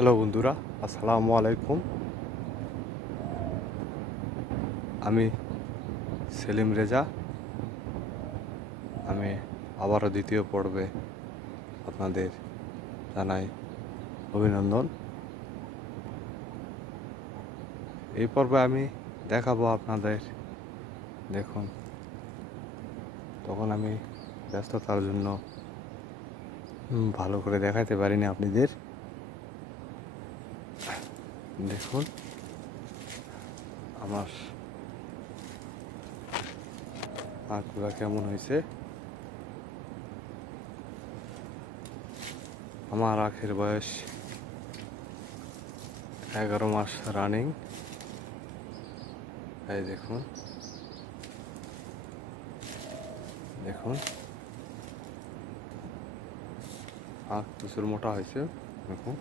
Hello বন্ধুরা, আসসালামু আলাইকুম। আমি সেলিম রেজা। আমি আবারও দ্বিতীয় পর্বে আপনাদের জানাই অভিনন্দন। এই পর্বে আমি দেখাবো আপনাদের, দেখুন, তখন আমি ব্যস্ততার জন্য ভালো করে দেখাতে পারিনি আপনাদের। দেখুন আমার আঁকগুলা কেমন হয়েছে। আমার আখের বয়স 11 মাস রানিং। এই দেখুন দেখুন আখ প্রচুর মোটা হয়েছে। দেখুন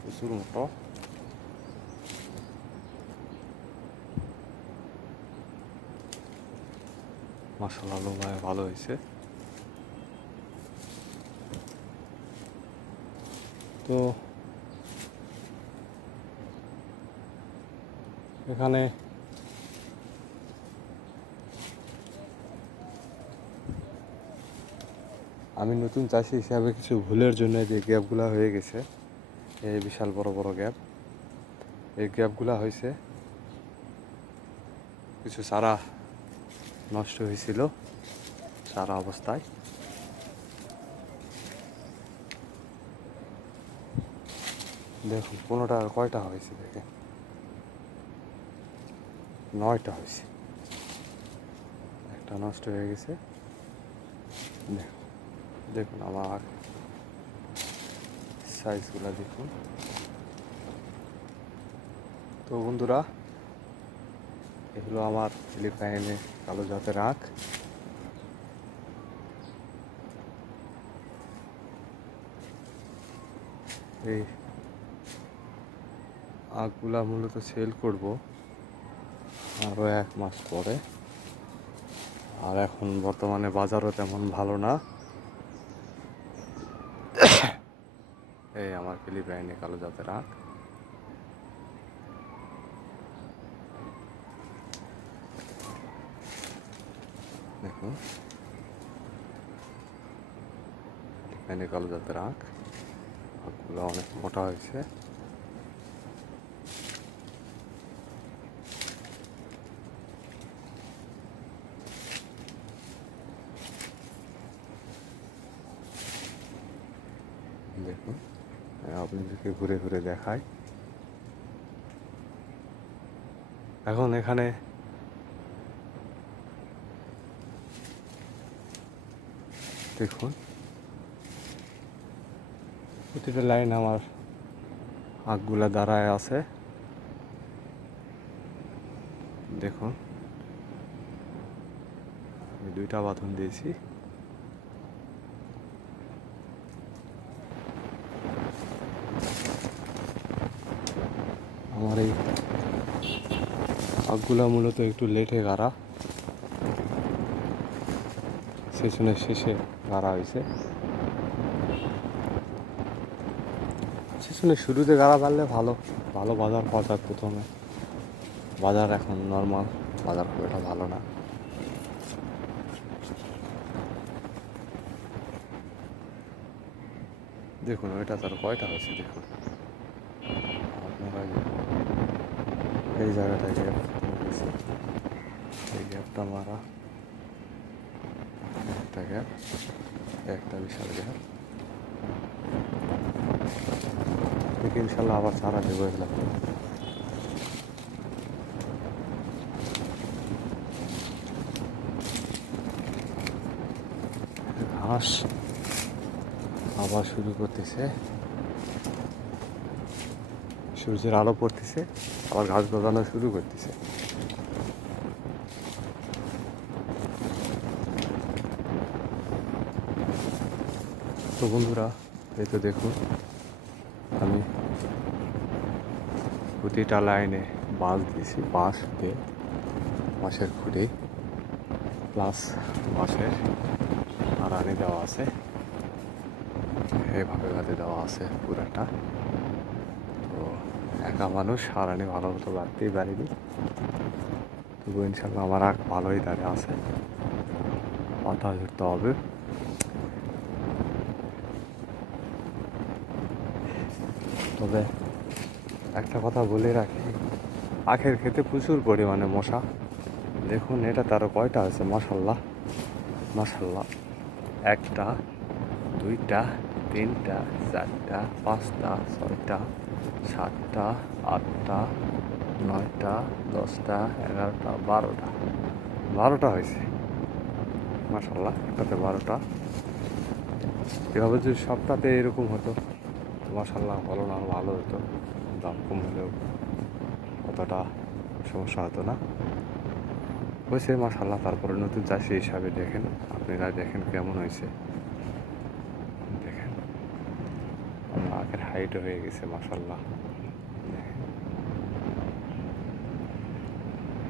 প্রচুর মোটা। মাশাআল্লাহ ভালো হয়েছে। তো এখানে আমি নতুন চাষি হিসাবে কিছু ভুলের জন্য যে গ্যাপগুলো হয়ে গেছে, এই বিশাল বড় বড় গ্যাপ, এই গ্যাপগুলো হয়েছে কিছু চারা নষ্ট হয়েছিল চারা অবস্থায়। দেখুন কোনোটা কয়টা হয়েছে, দেখে 9টা হয়েছে, একটা নষ্ট হয়ে গেছে। দেখুন আমার সাইজগুলো দেখুন। তো বন্ধুরা, এগুলো আমার ফিলিপাইনে কালো জাতের আখ। এই আখগুলা মূলত সেল করব আরও 1 মাস পরে। আর এখন বর্তমানে বাজারও তেমন ভালো না। এই আমার ফিলিপাইনে কালো জাতের আখ। দেখুন ফিলিপাইনে কালো জাতের আখ, আখগুলো অনেক মোটা হয়েছে। দেখুন আপনাদেরকে ঘুরে ঘুরে দেখাই। এখন এখানে দেখুন প্রতিটা লাইন আমার আখগুলা দাঁড়ায় আছে। দেখুন আমি 2টা বাঁধন দিয়েছি। আমার এই আখগুলা মূলত একটু লেটে গাড়া, সেশনের শেষে গাড়া হয়েছে। সেশনের শুরুতে গাড়া গাড়লে ভালো ভালো বাজার পাওয়া যায়। প্রথমে বাজার এখন নর্মাল, বাজার খুব একটা ভালো না। দেখুন ওইটা তার কয়টা হয়েছে দেখুন আপনারা। এই জায়গাটায় গ্যাপ গেছে, এই গ্যাপটা মারা, একটা গ্যাপ, একটা বিশাল গ্যাপ। দেখি ইনশাল্লাহ আবার চারা দেবো এগুলো। ঘাস আবার শুরু করতেছে, সূর্যের আলো পড়তেছে, আবার ঘাস গজানো শুরু করতেছে। তো বন্ধুরা, এই তো দেখুন আমি প্রতিটা লাইনে বাঁশ দিয়েছি, বাঁশ দিয়ে, বাঁশের খুঁটি প্লাস বাঁশের আড়ানি দেওয়া আছে, এইভাবে গাঁথে দেওয়া আছে পুরাটা। একা মানুষ হারানি ভালো মতো বাড়তেই পারিনি, তবু ইনশাল্লাহ আমার আখ ভালোই দাঁড়িয়ে আছে, পাতা ধরতে হবে। তবে একটা কথা বলে রাখি, আখের খেতে প্রচুর পরিমাণে মশা। দেখুন এটা তারও কয়টা আছে, মাশাল্লাহ মাশাল্লাহ, একটা, দুইটা, তিনটা, চারটা, পাঁচটা, ছয়টা, সাতটা, আটটা, নয়টা, 10টা, 11টা, 12টা হয়েছে, মাশাল্লাহ একটাতে 12টা। এভাবে যদি সবটাতে এরকম হতো মাশাল্লাহ ফলন আরও ভালো হতো, দাম কম হলেও অতটা সমস্যা হতো না। হয়েছে মাশাল্লাহ। তারপরে নতুন চাষি হিসাবে দেখেন, আপনারা দেখেন কেমন হয়েছে, দেখেন আমার আখের হাইটও হয়ে গেছে মাশাল্লাহ।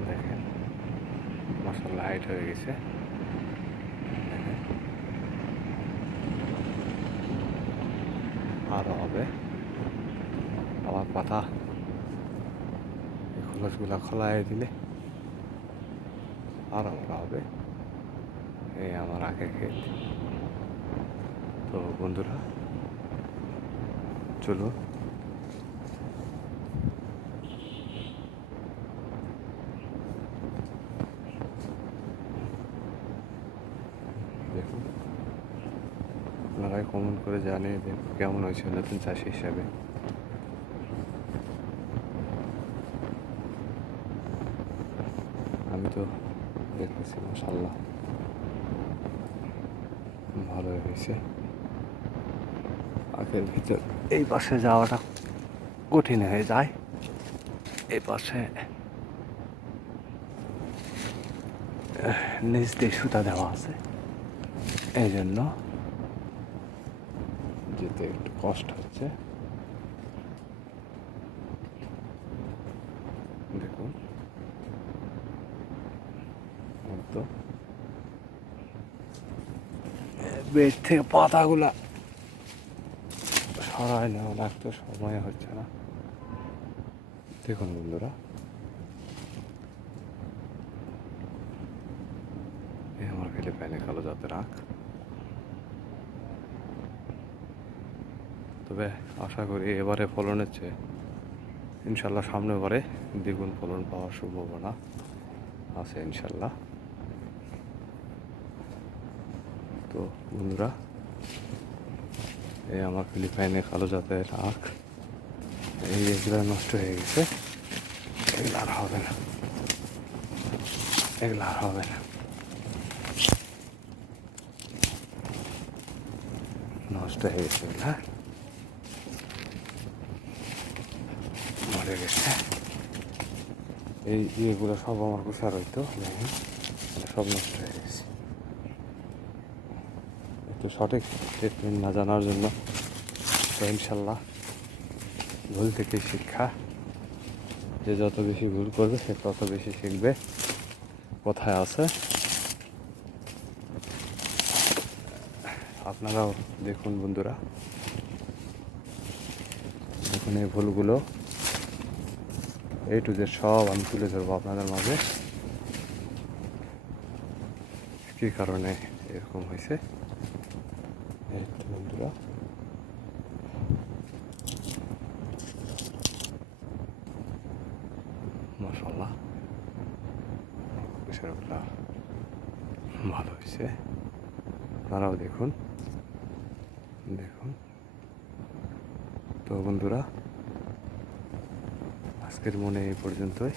দেখেন মাশাল্লাহ হাইট হয়ে গেছে, দেখেন আরও হবে। আবার পাতা খোলসগুলা খোলাই দিলে আরও বড় হবে। এই আমার আখের ক্ষেত। তো বন্ধুরা চলুন দেখুন, আপনারাই কমেন্ট করে জানিয়ে দিন কেমন হয়েছে নতুন চাষি হিসাবে। আমি তো দেখতেছি মাশাল্লাহ ভালোই হয়েছে। আখের ভিতর এই পাশে যাওয়াটা কঠিন হয়ে যায়, এই পাশে নিচ দিয়ে সুতা দেওয়া আছে, এই জন্য যেতে একটু কষ্ট হচ্ছে। দেখুন তো বেড থেকে পাতাগুলা সরাই নেওয়া লাগতো, সময় হচ্ছে না। দেখুন বন্ধুরা, এই আমার ফিলিপাইনে কালো জাতের আখ। তবে আশা করি এবারে ফলনের চেয়ে ইনশাল্লাহ সামনে বারে দ্বিগুণ ফলন পাওয়ার সম্ভাবনা আছে ইনশাল্লাহ। তো বন্ধুরা, এই আমার ফিলিপাইনে কালো জাতের আখ, এই এগুলো নষ্ট হয়ে গেছে, এগুলো আর হবে না, এগুলো আর হবে না, নষ্ট হয়ে গেছে, এগুলা মরে গেছে। এই ইয়েগুলো সব আমার কুসার হইতো, দেখেন সব নষ্ট হয়ে গেছে। একটু সঠিক ট্রিটমেন্ট না জানার জন্য। তো ইনশাল্লাহ ভুল থেকে শিক্ষা, যে যত বেশি ভুল করবে সে তত বেশি শিখবে, কোথায় আছে। আপনারাও দেখুন বন্ধুরা, দেখুন এই ভুলগুলো টু জেড সব আমি তুলে ধরবো আপনাদের মাঝে, কী কারণে এরকম হয়েছে। এই তো বন্ধুরা, মাশাআল্লাহ বিষয়গুলো ভালো হয়েছে, আপনারাও দেখুন দেখুন। তো বন্ধুরা আজকের মনে এই পর্যন্তই,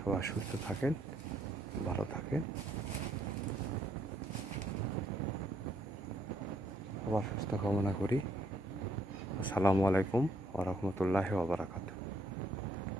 সবাই সুস্থ থাকেন, ভালো থাকেন, সবার সুস্থ কামনা করি। আসসালামু আলাইকুম ওয়া রাহমাতুল্লাহি ওয়া বারাকাতুহু।